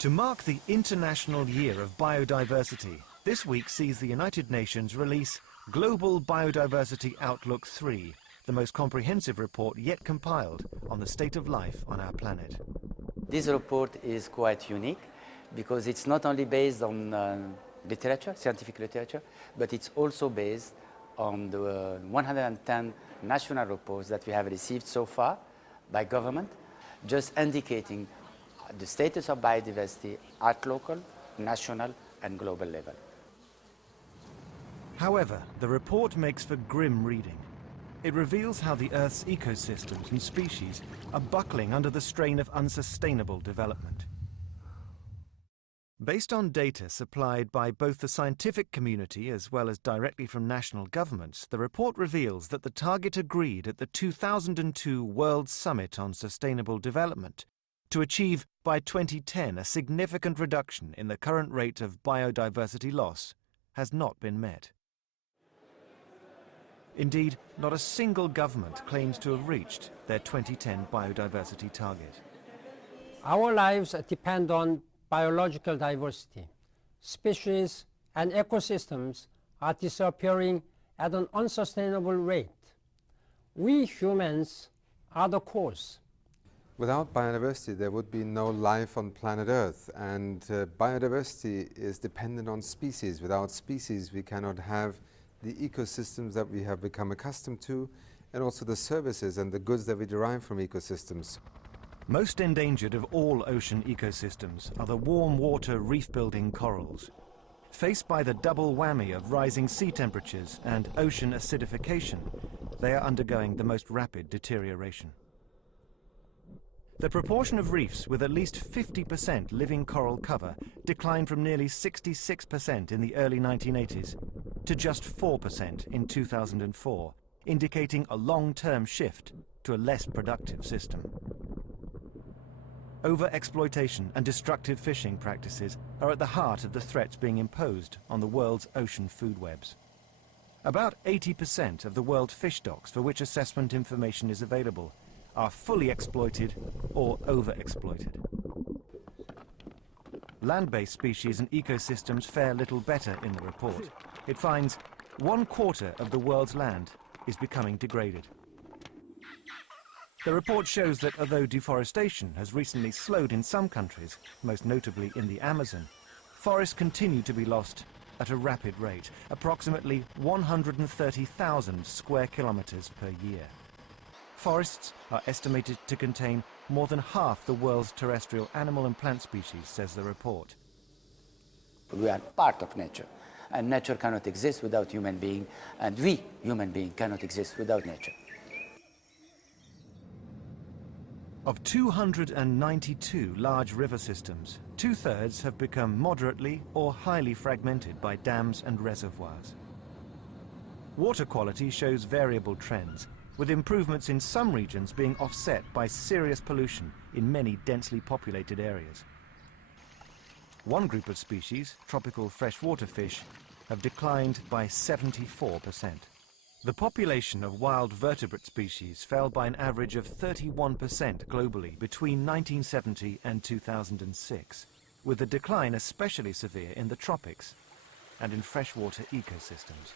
To mark the International Year of Biodiversity, this week sees the United Nations release Global Biodiversity Outlook 3, the most comprehensive report yet compiled on the state of life on our planet. This report is quite unique because it's not only based on literature, scientific literature, but it's also based on the 110 national reports that we have received so far by government, just indicating the status of biodiversity at local, national and global level. However, the report makes for grim reading. It reveals how the Earth's ecosystems and species are buckling under the strain of unsustainable development. Based on data supplied by both the scientific community as well as directly from national governments, the report reveals that the target agreed at the 2002 World Summit on Sustainable Development to achieve by 2010 a significant reduction in the current rate of biodiversity loss has not been met. Indeed, not a single government claims to have reached their 2010 biodiversity target. Our lives depend on biological diversity. Species and ecosystems are disappearing at an unsustainable rate. We humans are the cause. Without biodiversity, there would be no life on planet Earth, and biodiversity is dependent on species. Without species, we cannot have the ecosystems that we have become accustomed to, and also the services and the goods that we derive from ecosystems. Most endangered of all ocean ecosystems are the warm water reef-building corals. Faced by the double whammy of rising sea temperatures and ocean acidification, they are undergoing the most rapid deterioration. The proportion of reefs with at least 50% living coral cover declined from nearly 66% in the early 1980s to just 4% in 2004, indicating a long-term shift to a less productive system. Overexploitation and destructive fishing practices are at the heart of the threats being imposed on the world's ocean food webs. About 80% of the world fish stocks for which assessment information is available are fully exploited or overexploited. Land-based species and ecosystems fare little better in the report. It finds 1/4 of the world's land is becoming degraded. The report shows that although deforestation has recently slowed in some countries, most notably in the Amazon, forests continue to be lost at a rapid rate, approximately 130,000 square kilometers per year. Forests are estimated to contain more than half the world's terrestrial animal and plant species, says the report. We are part of nature, and nature cannot exist without human being, and we, human beings, cannot exist without nature. Of 292 large river systems, 2/3 have become moderately or highly fragmented by dams and reservoirs. Water quality shows variable trends, with improvements in some regions being offset by serious pollution in many densely populated areas. One group of species, tropical freshwater fish, have declined by 74%. The population of wild vertebrate species fell by an average of 31% globally between 1970 and 2006, with the decline especially severe in the tropics and in freshwater ecosystems.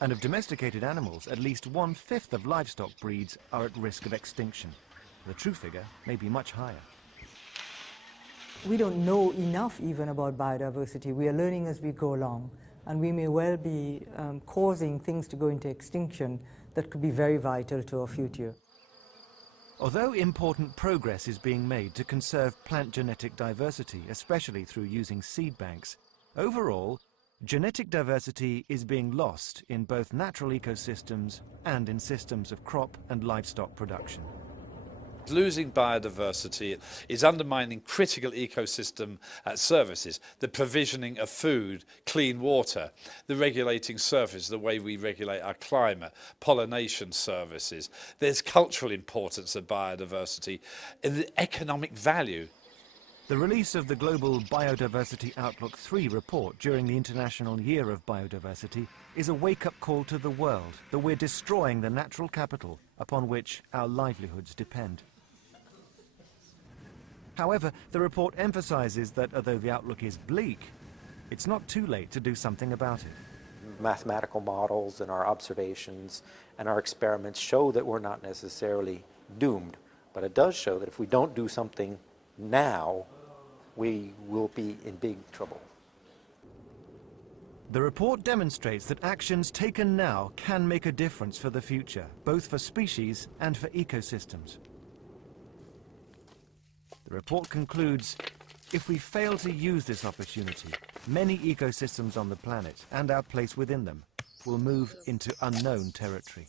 And of domesticated animals, at least 1/5 of livestock breeds are at risk of extinction. The true figure may be much higher. We don't know enough even about biodiversity. We are learning as we go along, and we may well be causing things to go into extinction that could be very vital to our future. Although important progress is being made to conserve plant genetic diversity, especially through using seed banks, overall, genetic diversity is being lost in both natural ecosystems and in systems of crop and livestock production. Losing biodiversity is undermining critical ecosystem services, the provisioning of food, clean water, the regulating surface, the way we regulate our climate, pollination services. There's cultural importance of biodiversity and the economic value. The release of the Global Biodiversity Outlook 3 report during the International Year of Biodiversity is a wake-up call to the world that we're destroying the natural capital upon which our livelihoods depend. However, the report emphasizes that although the outlook is bleak, it's not too late to do something about it. Mathematical models and our observations and our experiments show that we're not necessarily doomed, but it does show that if we don't do something now, we will be in big trouble. The report demonstrates that actions taken now can make a difference for the future, both for species and for ecosystems. The report concludes, if we fail to use this opportunity, many ecosystems on the planet and our place within them will move into unknown territory.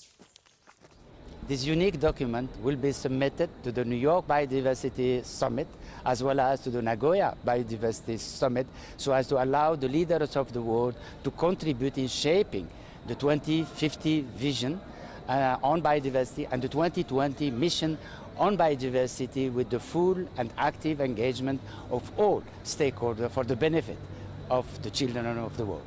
This unique document will be submitted to the New York Biodiversity Summit as well as to the Nagoya Biodiversity Summit so as to allow the leaders of the world to contribute in shaping the 2050 vision on biodiversity and the 2020 mission on biodiversity with the full and active engagement of all stakeholders for the benefit of the children of the world.